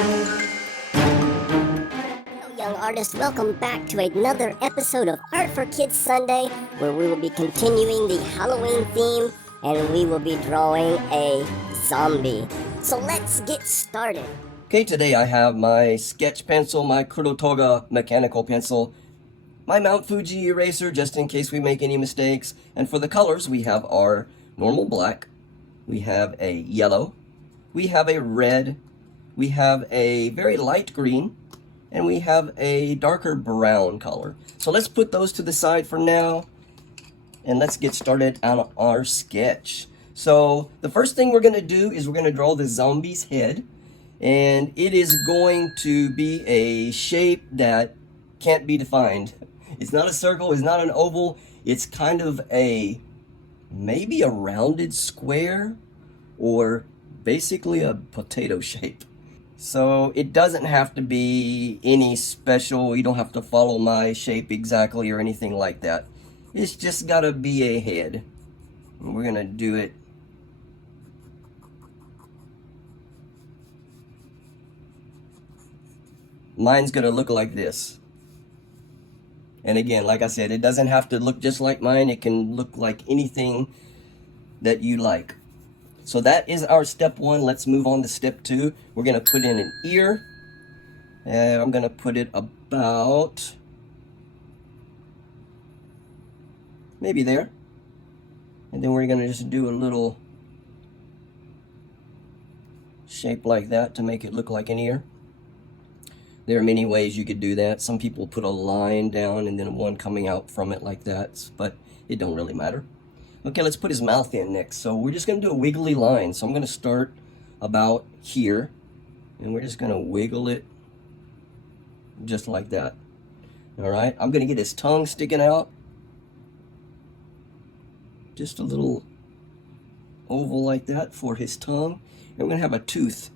Hello, young artists. Welcome back to another episode of Art for Kids Sunday, where we will be continuing the Halloween theme and we will be drawing a zombie. So let's get started. Okay, today I have my sketch pencil, my Kurotoga mechanical pencil, my Mount Fuji eraser just in case we make any mistakes, and for the colors we have our normal black, we have a yellow, we have a red, we have a very light green, and we have a darker brown color. So let's put those to the side for now, and let's get started on our sketch. So the first thing we're going to do is we're going to draw the zombie's head, and it is going to be a shape that can't be defined. It's not a circle, it's not an oval, it's kind of maybe a rounded square, or basically a potato shape. So it doesn't have to be any special, you don't have to follow my shape exactly or anything like that. It's just gotta be a head. And we're gonna do it mine's gonna look like this. And again, like I said, it doesn't have to look just like mine. It can look like anything that you like. So that is our step one. Let's move on to step two. We're gonna put in an ear. I'm gonna put it about maybe there. And then we're gonna just do a little shape like that to make it look like an ear. There are many ways you could do that. Some people put a line down and then one coming out from it like that, but it don't really matter. Okay, let's put his mouth in next. So we're just gonna do a wiggly line. So I'm gonna start about here, and we're just gonna wiggle it just like that. All right, I'm gonna get his tongue sticking out. Just a little oval like that for his tongue. And we're gonna have a tooth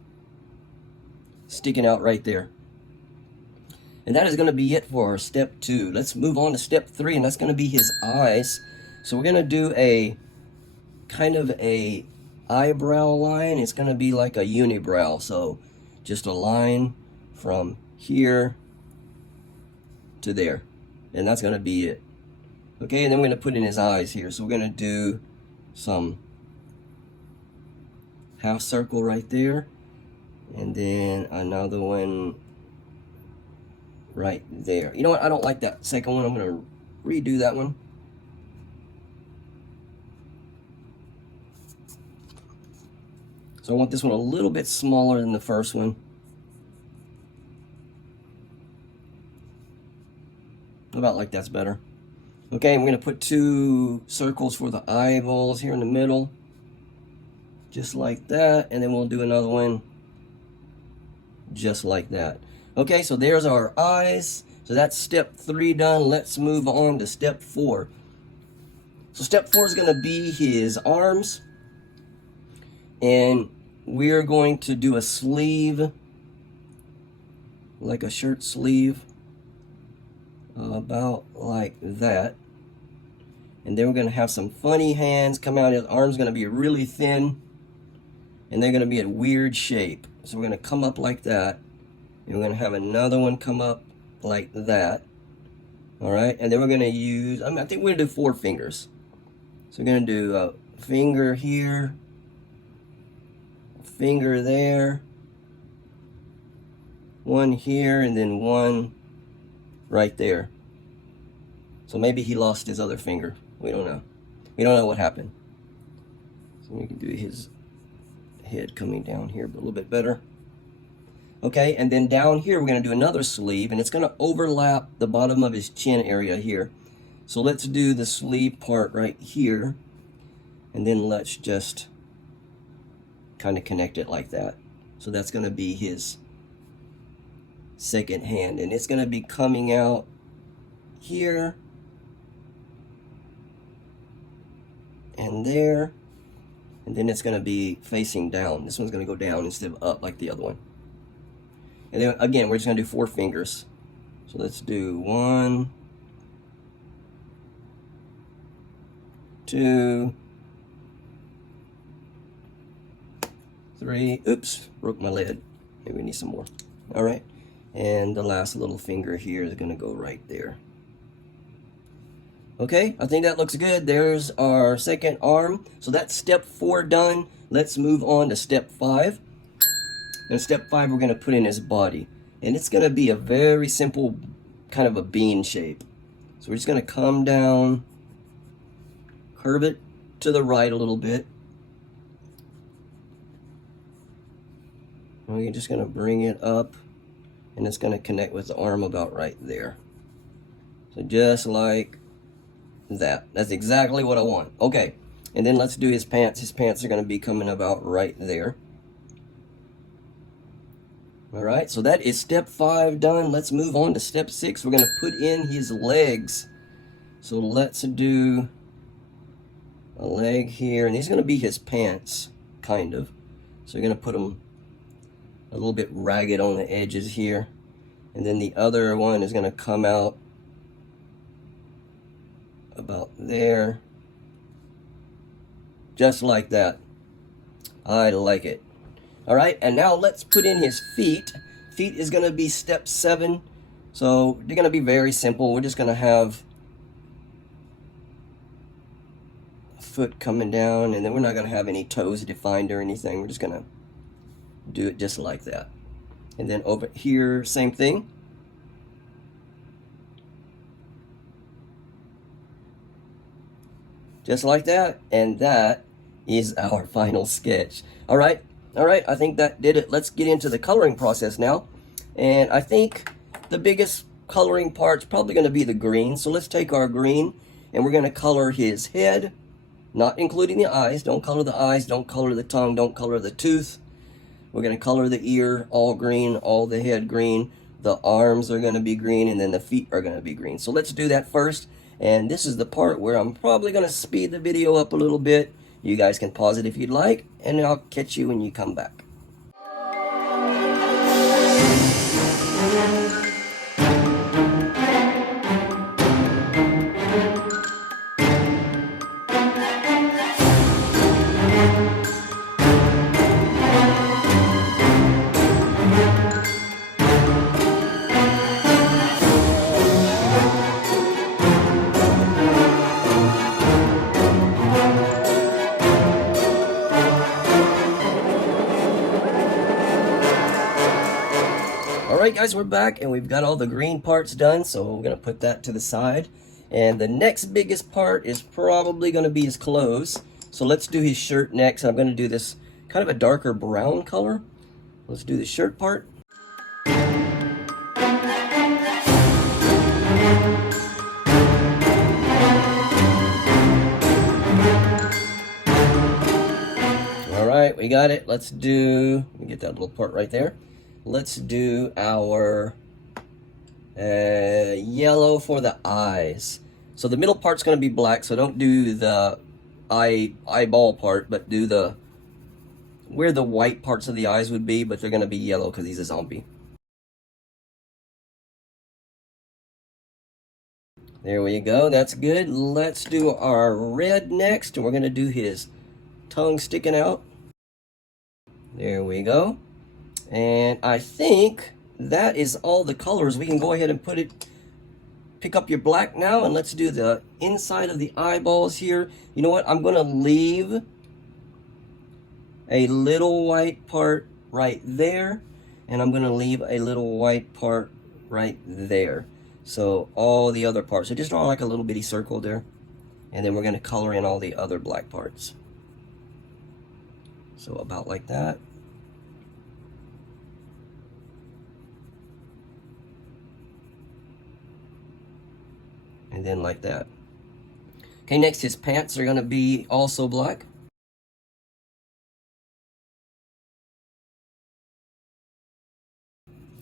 sticking out right there. And that is going to be it for our step two. Let's move on to step three, and that's going to be his eyes. So we're going to do a kind of a eyebrow line. It's going to be like a unibrow. So just a line from here to there. And that's going to be it. Okay, and then we're going to put in his eyes here. So we're going to do some half circle right there. And then another one right there. You know what? I don't like that second one. I'm going to redo that one. So I want this one a little bit smaller than the first one. About like that's better. Okay, I'm going to put two circles for the eyeballs here in the middle. Just like that. And then we'll do another one just like that. Okay, so there's our eyes. So that's step three done. Let's move on to step four. So step four is going to be his arms. And we're going to do a sleeve, like a shirt sleeve, about like that. And then we're going to have some funny hands come out. His arm's going to be really thin. And they're going to be a weird shape. So we're going to come up like that. And we're going to have another one come up like that. Alright, and then we're going to use, I think we're going to do 4 fingers. So we're going to do a finger here, a finger there, one here, and then one right there. So maybe he lost his other finger. We don't know. We don't know what happened. So we can do his head coming down here, but a little bit better. Okay, and then down here we're going to do another sleeve, and it's going to overlap the bottom of his chin area here. So let's do the sleeve part right here, and then let's just kind of connect it like that. So that's going to be his second hand, and it's going to be coming out here and there, and then it's going to be facing down. This one's going to go down instead of up like the other one. And then again, we're just going to do 4 fingers. So let's do 1, 2, 3. Oops, broke my lid. Maybe we need some more. All right. And the last little finger here is going to go right there. Okay, I think that looks good. There's our second arm. So that's step 4 done. Let's move on to step 5. In step 5, we're going to put in his body. And it's going to be a very simple kind of a bean shape. So we're just going to come down, curve it to the right a little bit. And we're just going to bring it up. And it's going to connect with the arm about right there. So just like that. That's exactly what I want. Okay, and then let's do his pants. His pants are going to be coming about right there. All right, so that is step 5 done. Let's move on to step 6. We're going to put in his legs. So let's do a leg here, and these are going to be his pants, kind of. So you're going to put them a little bit ragged on the edges here. And then the other one is going to come out about there. Just like that. I like it. All right, and now let's put in his feet. Feet is going to be step 7. So they're going to be very simple. We're just going to have a foot coming down, and then we're not going to have any toes defined or anything. We're just going to do it just like that. And then over here, same thing. Just like that, and that is our final sketch. All right, I think that did it. Let's get into the coloring process now. And I think the biggest coloring part's probably going to be the green. So let's take our green, and we're going to color his head, not including the eyes. Don't color the eyes, don't color the tongue, don't color the tooth. We're going to color the ear, all green, all the head green. The arms are going to be green, and then the feet are going to be green. So let's do that first. And this is the part where I'm probably going to speed the video up a little bit. You guys can pause it if you'd like, and I'll catch you when you come back. Alright guys, we're back and we've got all the green parts done, so we're going to put that to the side. And the next biggest part is probably going to be his clothes. So let's do his shirt next. I'm going to do this kind of a darker brown color. Let's do the shirt part. Alright, we got it. Let me get that little part right there. Let's do our yellow for the eyes. So the middle part's going to be black, so don't do the eyeball part, but do where the white parts of the eyes would be, but they're going to be yellow because he's a zombie. There we go, that's good. Let's do our red next, and we're going to do his tongue sticking out. There we go. And I think that is all the colors. We can go ahead and pick up your black now, and let's do the inside of the eyeballs here. You know what? I'm going to leave a little white part right there, and I'm going to leave a little white part right there. So all the other parts. So just draw like a little bitty circle there, and then we're going to color in all the other black parts. So about like that. And then like that. Okay, next his pants are going to be also black.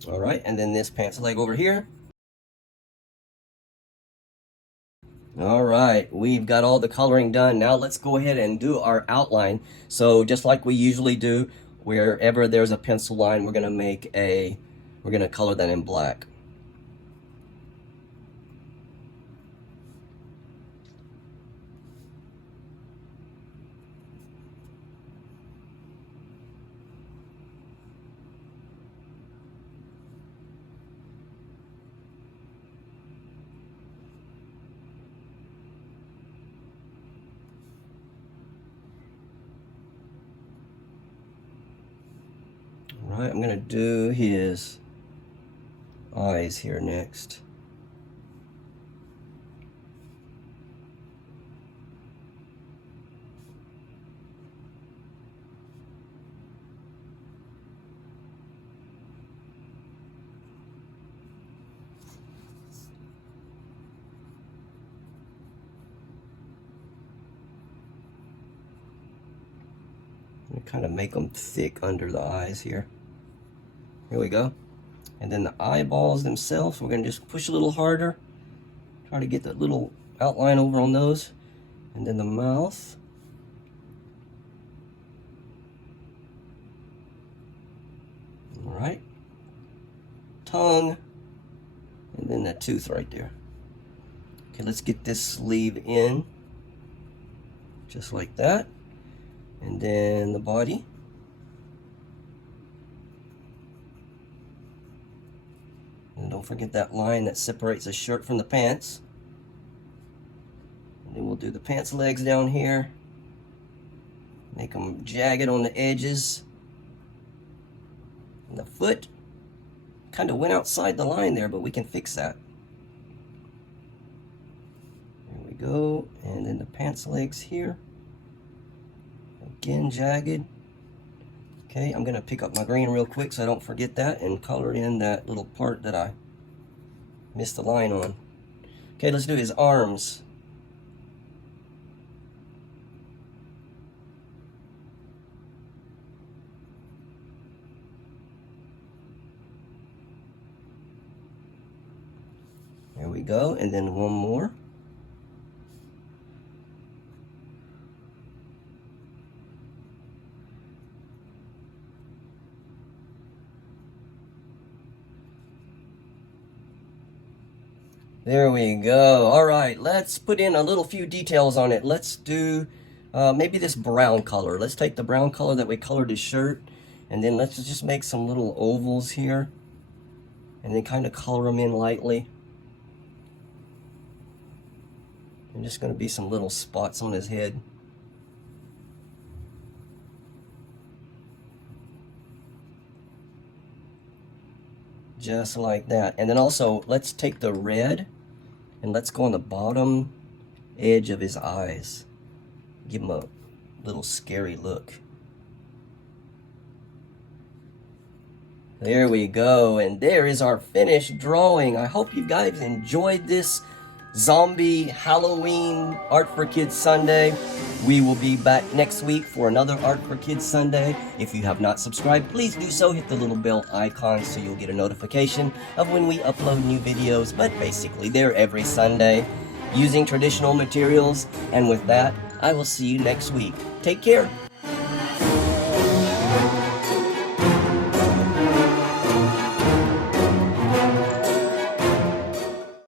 All right, and then this pants leg over here. All right, we've got all the coloring done. Now let's go ahead and do our outline. So just like we usually do, wherever there's a pencil line, we're going to color that in black. Alright, I'm gonna do his eyes here next. Kind of make them thick under the eyes here. Here we go. And then the eyeballs themselves, we're going to just push a little harder. Try to get that little outline over on those. And then the mouth. Alright. Tongue. And then that tooth right there. Okay, let's get this sleeve in. Just like that. And then the body. And don't forget that line that separates the shirt from the pants. And then we'll do the pants legs down here. Make them jagged on the edges. And the foot kind of went outside the line there, but we can fix that. There we go. And then the pants legs here. Again, jagged. Okay, I'm going to pick up my green real quick so I don't forget that and color in that little part that I missed the line on. Okay, let's do his arms. There we go, and then one more. There we go. All right, let's put in a little few details on it. Let's do maybe this brown color. Let's take the brown color that we colored his shirt, and then let's just make some little ovals here, and then kind of color them in lightly. And just going to be some little spots on his head. Just like that. And then also, let's take the red and let's go on the bottom edge of his eyes. Give him a little scary look. There we go. And there is our finished drawing. I hope you guys enjoyed this zombie Halloween Art for Kids Sunday. We will be back next week for another Art for Kids Sunday. If you have not subscribed, please do so. Hit the little bell icon so you'll get a notification of when we upload new videos. But basically, they're every Sunday using traditional materials. And with that, I will see you next week. Take care.